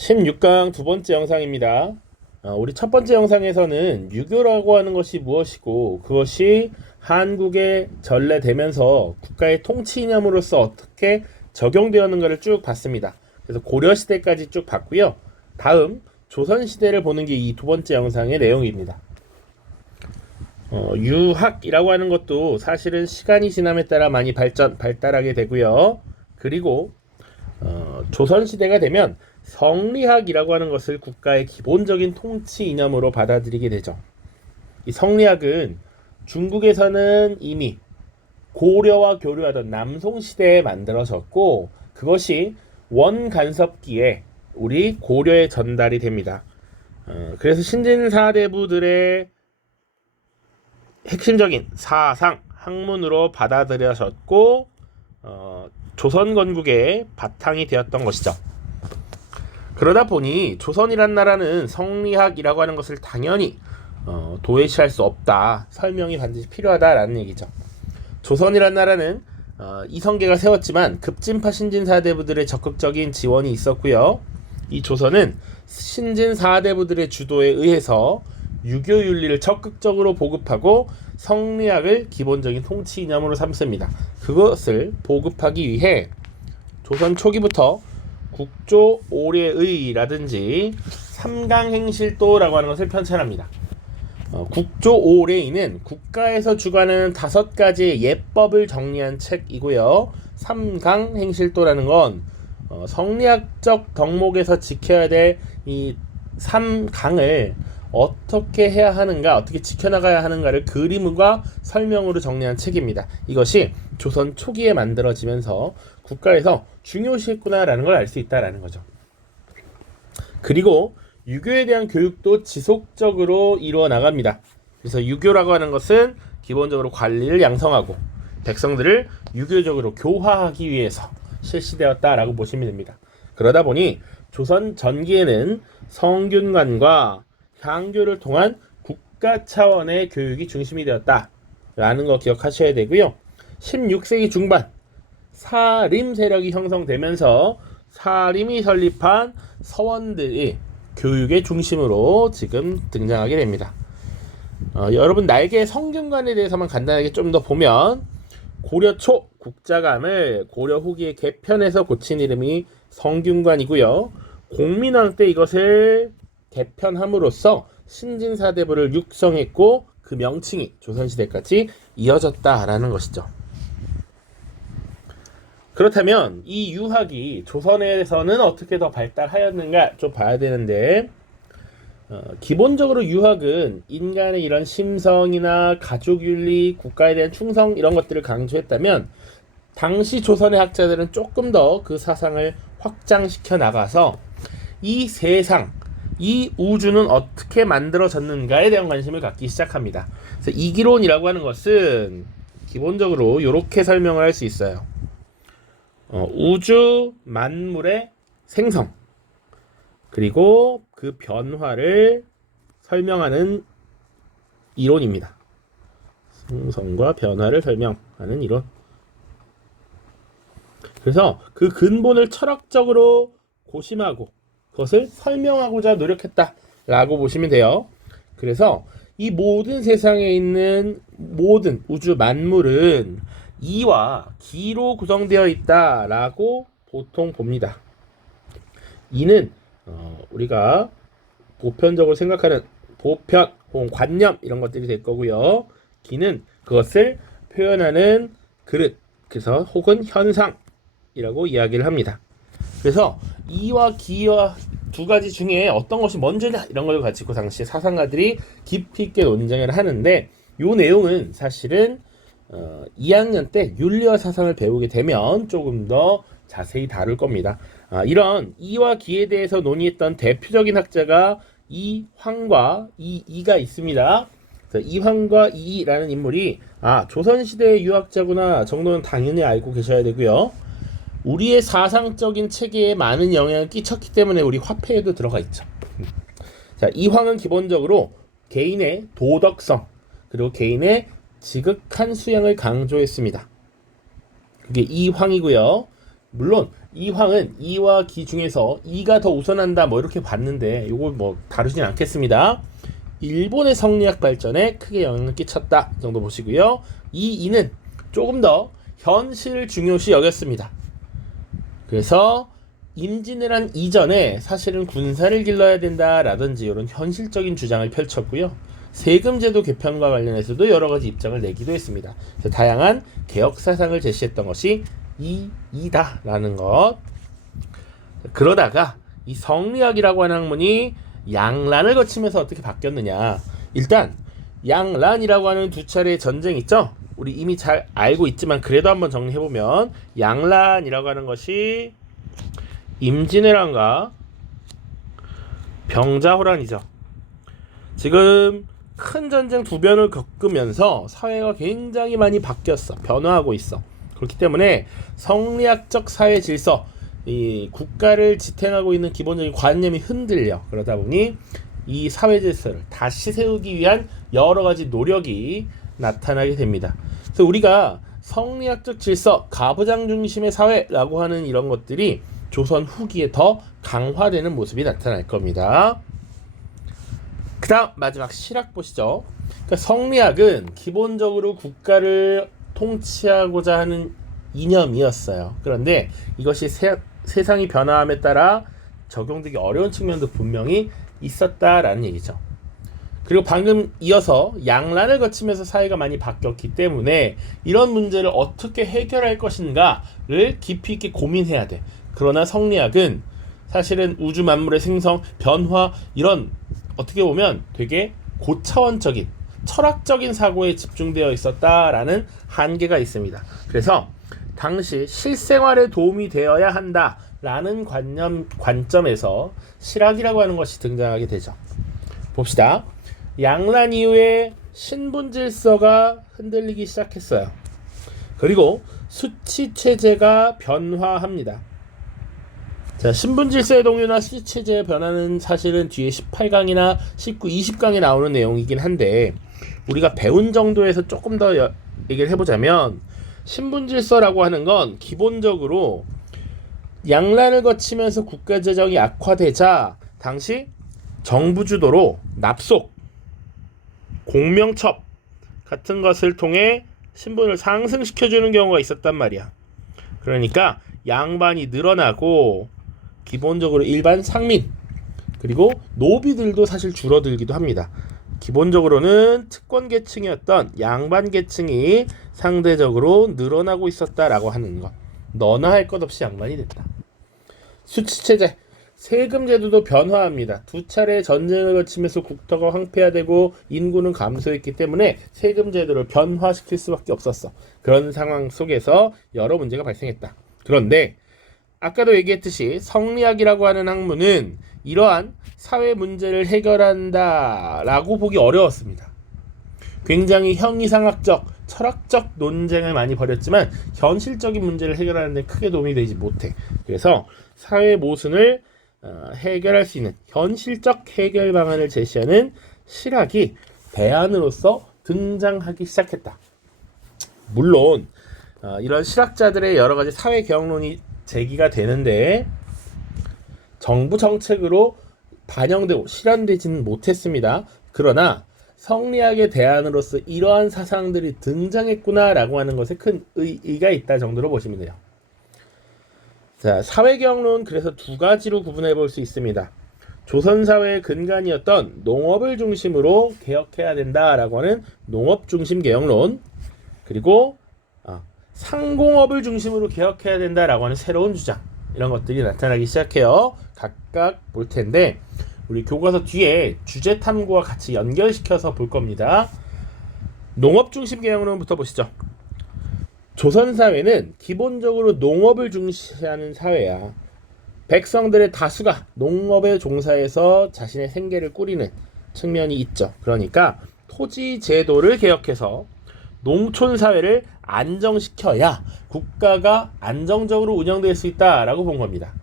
16강 두 번째 영상입니다. 우리 첫 번째 영상에서는 유교라고 하는 것이 무엇이고 그것이 한국에 전래되면서 국가의 통치 이념으로서 어떻게 적용되었는가를 쭉 봤습니다. 그래서 고려시대까지 쭉 봤고요. 다음 조선시대를 보는 게 이 두 번째 영상의 내용입니다. 유학이라고 하는 것도 사실은 시간이 지남에 따라 많이 발달하게 되고요. 그리고 조선시대가 되면 성리학이라고 하는 것을 국가의 기본적인 통치 이념으로 받아들이게 되죠. 이 성리학은 중국에서는 이미 고려와 교류하던 남송시대에 만들어졌고 그것이 원간섭기에 우리 고려에 전달이 됩니다. 그래서 신진사대부들의 핵심적인 사상, 학문으로 받아들여졌고 조선 건국의 바탕이 되었던 것이죠. 그러다 보니 조선이란 나라는 성리학이라고 하는 것을 당연히 도외시할 수 없다. 설명이 반드시 필요하다라는 얘기죠. 조선이란 나라는 이성계가 세웠지만 급진파 신진사대부들의 적극적인 지원이 있었고요. 이 조선은 신진사대부들의 주도에 의해서 유교윤리를 적극적으로 보급하고 성리학을 기본적인 통치 이념으로 삼습니다. 그것을 보급하기 위해 조선 초기부터 국조 오례의라든지 삼강행실도라고 하는 것을 편찬합니다. 국조 오례의는 국가에서 주관하는 5가지의 예법을 정리한 책이고요. 삼강행실도라는 건 성리학적 덕목에서 지켜야 될 이 3강을 어떻게 해야 하는가, 어떻게 지켜나가야 하는가를 그림과 설명으로 정리한 책입니다. 이것이 조선 초기에 만들어지면서 국가에서 중요시했구나라는 걸 알 수 있다라는 거죠. 그리고 유교에 대한 교육도 지속적으로 이루어 나갑니다. 그래서 유교라고 하는 것은 기본적으로 관리를 양성하고 백성들을 유교적으로 교화하기 위해서 실시되었다라고 보시면 됩니다. 그러다 보니 조선 전기에는 성균관과 향교를 통한 국가 차원의 교육이 중심이 되었다라는 거 기억하셔야 되고요. 16세기 중반 사림 세력이 형성되면서 사림이 설립한 서원들이 교육의 중심으로 지금 등장하게 됩니다. 여러분 날개 성균관에 대해서만 간단하게 좀 더 보면 고려 초 국자감을 고려 후기에 개편해서 고친 이름이 성균관이고요. 공민왕 때 이것을 개편함으로써 신진사대부를 육성했고 그 명칭이 조선시대까지 이어졌다라는 것이죠. 그렇다면 이 유학이 조선에서는 어떻게 더 발달하였는가 좀 봐야 되는데 기본적으로 유학은 인간의 이런 심성이나 가족윤리, 국가에 대한 충성 이런 것들을 강조했다면 당시 조선의 학자들은 조금 더 그 사상을 확장시켜 나가서 이 세상, 이 우주는 어떻게 만들어졌는가에 대한 관심을 갖기 시작합니다. 그래서 이기론이라고 하는 것은 기본적으로 이렇게 설명을 할 수 있어요. 우주 만물의 생성 그리고 그 변화를 설명하는 이론입니다. 생성과 변화를 설명하는 이론. 그래서 그 근본을 철학적으로 고심하고 그것을 설명하고자 노력했다라고 보시면 돼요. 그래서 이 모든 세상에 있는 모든 우주 만물은 이와 기로 구성되어 있다라고 보통 봅니다. 이는 우리가 보편적으로 생각하는 보편 혹은 관념 이런 것들이 될 거고요. 기는 그것을 표현하는 그릇, 그래서 혹은 현상이라고 이야기를 합니다. 그래서 이와 기와 두 가지 중에 어떤 것이 먼저냐 이런 걸 가지고 당시 사상가들이 깊이 있게 논쟁을 하는데 이 내용은 사실은 2학년 때 윤리와 사상을 배우게 되면 조금 더 자세히 다룰 겁니다. 이런 이와 기에 대해서 논의했던 대표적인 학자가 이황과 이이가 있습니다. 이황과 이이라는 인물이 조선시대의 유학자구나 정도는 당연히 알고 계셔야 되고요. 우리의 사상적인 체계에 많은 영향을 끼쳤기 때문에 우리 화폐에도 들어가 있죠. 자, 이황은 기본적으로 개인의 도덕성 그리고 개인의 지극한 수양을 강조했습니다. 그게 이황이고요. 물론 이황은 이와 기 중에서 이가 더 우선한다 뭐 이렇게 봤는데 요걸 뭐 다루진 않겠습니다. 일본의 성리학 발전에 크게 영향을 끼쳤다 정도 보시고요. 이 이는 조금 더 현실을 중요시 여겼습니다. 그래서 임진왜란 이전에 사실은 군사를 길러야 된다라든지 이런 현실적인 주장을 펼쳤고요. 세금제도 개편과 관련해서도 여러 가지 입장을 내기도 했습니다. 그래서 다양한 개혁 사상을 제시했던 것이 이다라는 것. 그러다가 이 성리학이라고 하는 학문이 양란을 거치면서 어떻게 바뀌었느냐. 일단 양란이라고 하는 두 차례의 전쟁 있죠. 우리 이미 잘 알고 있지만 그래도 한번 정리해보면 양란이라고 하는 것이 임진왜란과 병자호란이죠. 지금 큰 전쟁 두 변을 겪으면서 사회가 굉장히 많이 바뀌었어. 변화하고 있어. 그렇기 때문에 성리학적 사회 질서, 이 국가를 지탱하고 있는 기본적인 관념이 흔들려. 그러다 보니 이 사회 질서를 다시 세우기 위한 여러 가지 노력이 나타나게 됩니다. 그래서 우리가 성리학적 질서, 가부장 중심의 사회라고 하는 이런 것들이 조선 후기에 더 강화되는 모습이 나타날 겁니다. 그 다음 마지막 실학 보시죠. 그러니까 성리학은 기본적으로 국가를 통치하고자 하는 이념이었어요. 그런데 이것이 세상이 변화함에 따라 적용되기 어려운 측면도 분명히 있었다라는 얘기죠. 그리고 방금 이어서 양란을 거치면서 사회가 많이 바뀌었기 때문에 이런 문제를 어떻게 해결할 것인가를 깊이 있게 고민해야 돼. 그러나 성리학은 사실은 우주 만물의 생성, 변화 이런 어떻게 보면 되게 고차원적인 철학적인 사고에 집중되어 있었다라는 한계가 있습니다. 그래서 당시 실생활에 도움이 되어야 한다라는 관점에서 실학이라고 하는 것이 등장하게 되죠. 봅시다. 양란 이후에 신분 질서가 흔들리기 시작했어요. 그리고 수치 체제가 변화합니다. 자, 신분 질서의 동요나 수치 체제의 변화는 사실은 뒤에 18강이나 19, 20강에 나오는 내용이긴 한데 우리가 배운 정도에서 조금 더 얘기를 해보자면 신분 질서라고 하는 건 기본적으로 양란을 거치면서 국가 재정이 악화되자 당시 정부 주도로 납속, 공명첩 같은 것을 통해 신분을 상승시켜주는 경우가 있었단 말이야. 그러니까 양반이 늘어나고 기본적으로 일반 상민 그리고 노비들도 사실 줄어들기도 합니다. 기본적으로는 특권 계층이었던 양반 계층이 상대적으로 늘어나고 있었다라고 하는 것. 너나 할 것 없이 양반이 됐다. 수치체제, 세금 제도도 변화합니다. 두 차례 전쟁을 거치면서 국토가 황폐화되고 인구는 감소했기 때문에 세금 제도를 변화시킬 수밖에 없었어. 그런 상황 속에서 여러 문제가 발생했다. 그런데 아까도 얘기했듯이 성리학이라고 하는 학문은 이러한 사회 문제를 해결한다라고 보기 어려웠습니다. 굉장히 형이상학적, 철학적 논쟁을 많이 벌였지만 현실적인 문제를 해결하는 데 크게 도움이 되지 못해. 그래서 사회 모순을 해결할 수 있는 현실적 해결 방안을 제시하는 실학이 대안으로서 등장하기 시작했다. 물론 이런 실학자들의 여러 가지 사회 개혁론이 제기가 되는데 정부 정책으로 반영되고 실현되지는 못했습니다. 그러나 성리학의 대안으로서 이러한 사상들이 등장했구나라고 하는 것에 큰 의의가 있다 정도로 보시면 돼요. 자, 사회개혁론 그래서 두 가지로 구분해 볼 수 있습니다. 조선사회의 근간이었던 농업을 중심으로 개혁해야 된다라고 하는 농업중심 개혁론, 그리고 상공업을 중심으로 개혁해야 된다라고 하는 새로운 주장, 이런 것들이 나타나기 시작해요. 각각 볼 텐데 우리 교과서 뒤에 주제 탐구와 같이 연결시켜서 볼 겁니다. 농업중심 개혁론부터 보시죠. 조선사회는 기본적으로 농업을 중시하는 사회야. 백성들의 다수가 농업에 종사해서 자신의 생계를 꾸리는 측면이 있죠. 그러니까 토지 제도를 개혁해서 농촌 사회를 안정시켜야 국가가 안정적으로 운영될 수 있다라고 본 겁니다.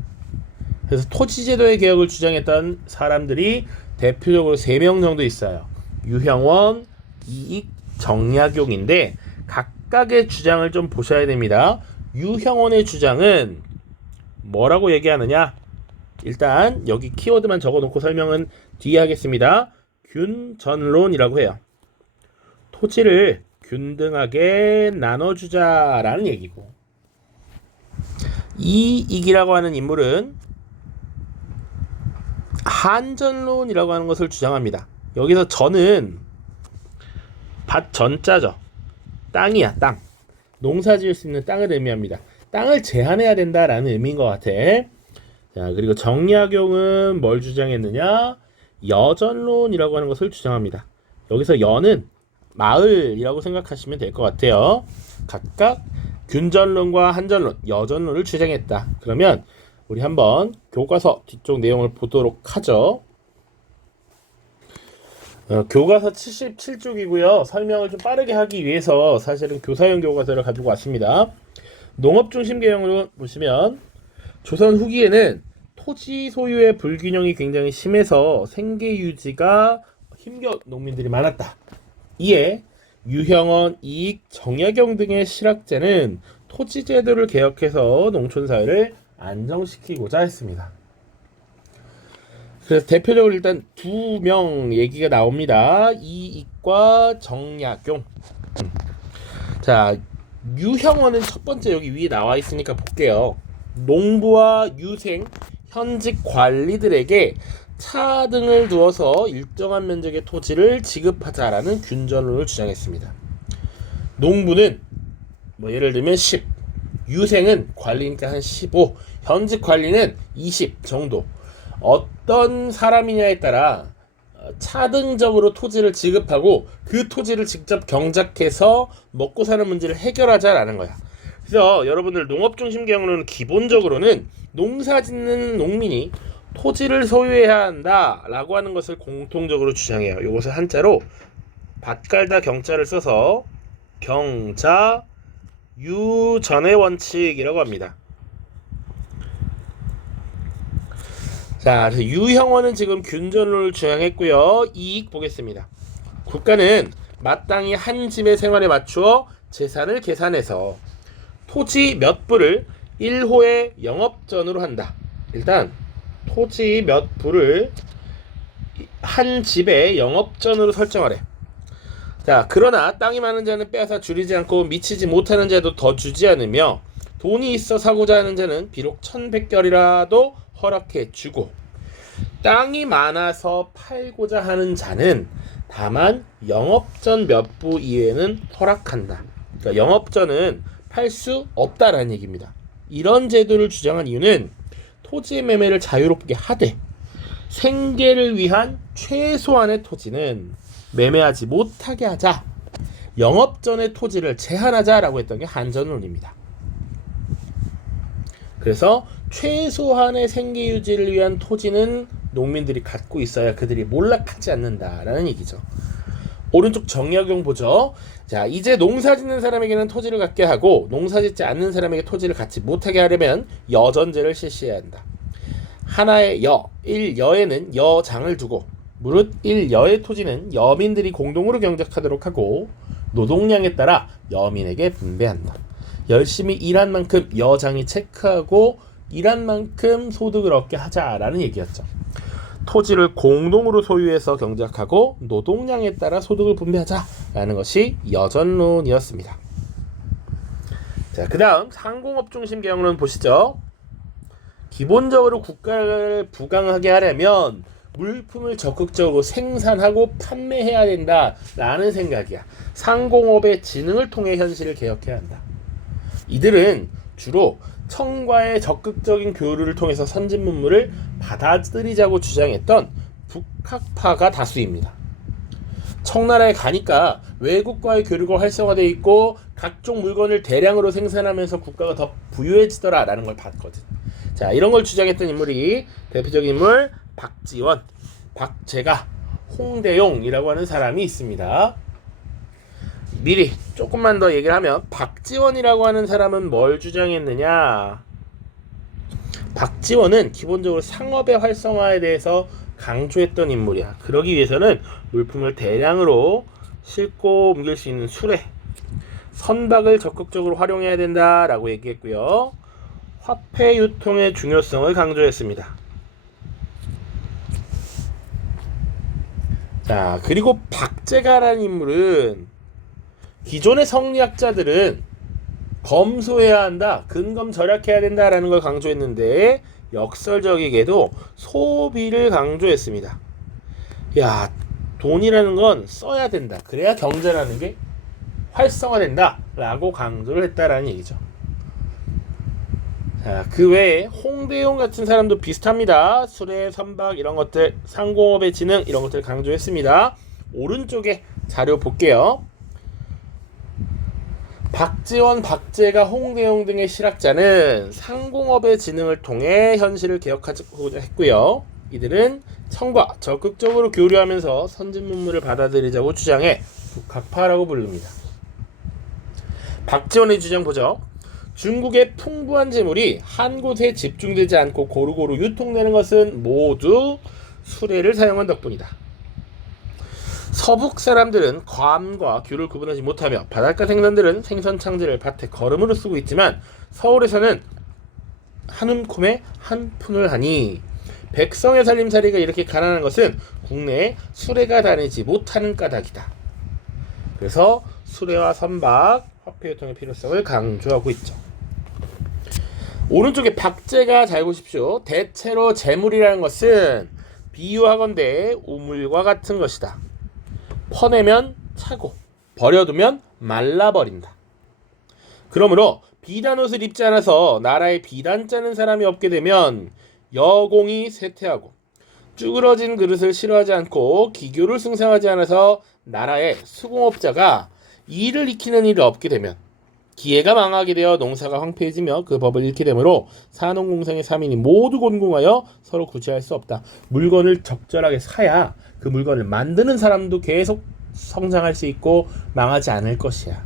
그래서 토지 제도의 개혁을 주장했던 사람들이 대표적으로 3명 정도 있어요. 유형원, 이익, 정약용인데 각각의 주장을 좀 보셔야 됩니다. 유형원의 주장은 뭐라고 얘기하느냐? 일단 여기 키워드만 적어놓고 설명은 뒤에 하겠습니다. 균전론이라고 해요. 토지를 균등하게 나눠주자라는 얘기고, 이익이라고 하는 인물은 한전론이라고 하는 것을 주장합니다. 여기서 전은 밭 전자죠. 땅이야, 땅. 농사 지을 수 있는 땅을 의미합니다. 땅을 제한해야 된다라는 의미인 것 같아. 자, 그리고 정약용은 뭘 주장했느냐? 여전론이라고 하는 것을 주장합니다. 여기서 여는 마을이라고 생각하시면 될 것 같아요. 각각 균전론과 한전론, 여전론을 주장했다. 그러면 우리 한번 교과서 뒤쪽 내용을 보도록 하죠. 교과서 77쪽이고요. 설명을 좀 빠르게 하기 위해서 사실은 교사용 교과서를 가지고 왔습니다. 농업중심 개혁으로 보시면 조선 후기에는 토지 소유의 불균형이 굉장히 심해서 생계 유지가 힘겨운 농민들이 많았다. 이에 유형원, 이익, 정약용 등의 실학자는 토지 제도를 개혁해서 농촌 사회를 안정시키고자 했습니다. 그래서 대표적으로 일단 두 명 얘기가 나옵니다. 이익과 정약용. 자, 유형원은 첫 번째 여기 위에 나와 있으니까 볼게요. 농부와 유생, 현직 관리들에게 차 등을 두어서 일정한 면적의 토지를 지급하자라는 균전론을 주장했습니다. 농부는 뭐 예를 들면 10, 유생은 관리니까 한 15, 현직 관리는 20 정도. 어떤 사람이냐에 따라 차등적으로 토지를 지급하고 그 토지를 직접 경작해서 먹고 사는 문제를 해결하자라는 거야. 그래서 여러분들 농업중심 개혁론은 기본적으로는 농사 짓는 농민이 토지를 소유해야 한다라고 하는 것을 공통적으로 주장해요. 이것을 한자로 밭갈다 경자를 써서 경자 유전의 원칙이라고 합니다. 자, 유형원은 지금 균전론을 주장했고요. 이익 보겠습니다. 국가는 마땅히 한 집의 생활에 맞추어 재산을 계산해서 토지 몇 부를 1호의 영업전으로 한다. 일단 토지 몇 부를 한 집의 영업전으로 설정하래. 자, 그러나 땅이 많은 자는 빼앗아 줄이지 않고 미치지 못하는 자도 더 주지 않으며 돈이 있어 사고자 하는 자는 비록 1100결이라도 허락해 주고, 땅이 많아서 팔고자 하는 자는 다만 영업전 몇 부 이외에는 허락한다. 그러니까 영업전은 팔 수 없다라는 얘기입니다. 이런 제도를 주장한 이유는 토지 매매를 자유롭게 하되 생계를 위한 최소한의 토지는 매매하지 못하게 하자, 영업전의 토지를 제한하자라고 했던 게 한전론입니다. 그래서 최소한의 생계 유지를 위한 토지는 농민들이 갖고 있어야 그들이 몰락하지 않는다라는 얘기죠. 오른쪽 정약용 보죠. 자, 이제 농사 짓는 사람에게는 토지를 갖게 하고 농사 짓지 않는 사람에게 토지를 갖지 못하게 하려면 여전제를 실시해야 한다. 하나의 여, 1여에는 여장을 두고 무릇 1여의 토지는 여민들이 공동으로 경작하도록 하고 노동량에 따라 여민에게 분배한다. 열심히 일한 만큼 여장이 체크하고 일한 만큼 소득을 얻게 하자라는 얘기였죠. 토지를 공동으로 소유해서 경작하고 노동량에 따라 소득을 분배하자라는 것이 여전론이었습니다. 자, 그 다음 상공업 중심 개혁론 보시죠. 기본적으로 국가를 부강하게 하려면 물품을 적극적으로 생산하고 판매해야 된다라는 생각이야. 상공업의 진흥을 통해 현실을 개혁해야 한다. 이들은 주로 청과의 적극적인 교류를 통해서 선진 문물을 받아들이자고 주장했던 북학파가 다수입니다. 청나라에 가니까 외국과의 교류가 활성화되어 있고 각종 물건을 대량으로 생산하면서 국가가 더 부유해지더라라는 걸 봤거든. 자, 이런 걸 주장했던 인물이 대표적인 인물 박지원, 박재가, 홍대용이라고 하는 사람이 있습니다. 미리 조금만 더 얘기를 하면 박지원이라고 하는 사람은 뭘 주장했느냐? 박지원은 기본적으로 상업의 활성화에 대해서 강조했던 인물이야. 그러기 위해서는 물품을 대량으로 싣고 옮길 수 있는 수레, 선박을 적극적으로 활용해야 된다라고 얘기했고요. 화폐 유통의 중요성을 강조했습니다. 자, 그리고 박제가라는 인물은 기존의 성리학자들은 검소해야 한다, 근검 절약해야 된다라는 걸 강조했는데 역설적이게도 소비를 강조했습니다. 야, 돈이라는 건 써야 된다. 그래야 경제라는 게 활성화된다 라고 강조를 했다라는 얘기죠. 자, 그 외에 홍대용 같은 사람도 비슷합니다. 수레, 선박 이런 것들, 상공업의 진흥 이런 것들 강조했습니다. 오른쪽에 자료 볼게요. 박지원, 박제가, 홍대용 등의 실학자는 상공업의 진흥을 통해 현실을 개혁하고자 했고요. 이들은 청과 적극적으로 교류하면서 선진 문물을 받아들이자고 주장해 북학파라고 부릅니다. 박지원의 주장 보죠. 중국의 풍부한 재물이 한 곳에 집중되지 않고 고루고루 유통되는 것은 모두 수레를 사용한 덕분이다. 서북 사람들은 괌과 귤을 구분하지 못하며 바닷가 생선들은 생선 창제를 밭에 거름으로 쓰고 있지만 서울에서는 한 움큼에 한 푼을 하니 백성의 살림살이가 이렇게 가난한 것은 국내에 수레가 다니지 못하는 까닭이다. 그래서 수레와 선박, 화폐 유통의 필요성을 강조하고 있죠. 오른쪽에 박제가 잘 보십시오. 대체로 재물이라는 것은 비유하건대 우물과 같은 것이다. 퍼내면 차고 버려두면 말라버린다. 그러므로 비단 옷을 입지 않아서 나라에 비단 짜는 사람이 없게 되면 여공이 쇠퇴하고 쭈그러진 그릇을 싫어하지 않고 기교를 승상하지 않아서 나라의 수공업자가 일을 익히는 일이 없게 되면 기회가 망하게 되어 농사가 황폐해지며 그 법을 잃게 되므로 산업공상의 3인이 모두 곤궁하여 서로 구제할 수 없다. 물건을 적절하게 사야 그 물건을 만드는 사람도 계속 성장할 수 있고 망하지 않을 것이야.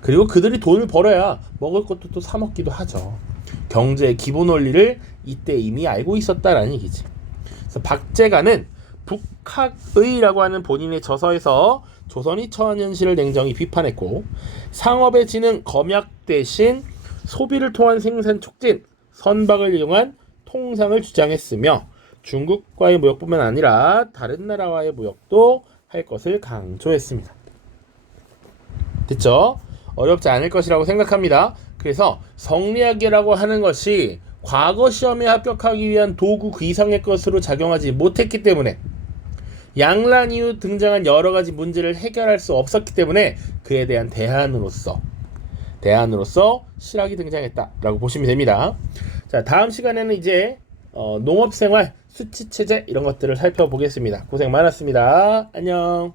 그리고 그들이 돈을 벌어야 먹을 것도 또 사 먹기도 하죠. 경제의 기본 원리를 이때 이미 알고 있었다라는 얘기지. 그래서 박제가는 북학의라고 하는 본인의 저서에서 조선이 처한 현실을 냉정히 비판했고 상업의 진흥 검약 대신 소비를 통한 생산 촉진, 선박을 이용한 통상을 주장했으며 중국과의 무역뿐만 아니라 다른 나라와의 무역도 할 것을 강조했습니다. 됐죠? 어렵지 않을 것이라고 생각합니다. 그래서 성리학이라고 하는 것이 과거 시험에 합격하기 위한 도구 그 이상의 것으로 작용하지 못했기 때문에 양란 이후 등장한 여러 가지 문제를 해결할 수 없었기 때문에 그에 대한 대안으로서 실학이 등장했다라고 보시면 됩니다. 자, 다음 시간에는 이제 농업생활, 수치체제 이런 것들을 살펴보겠습니다. 고생 많았습니다. 안녕.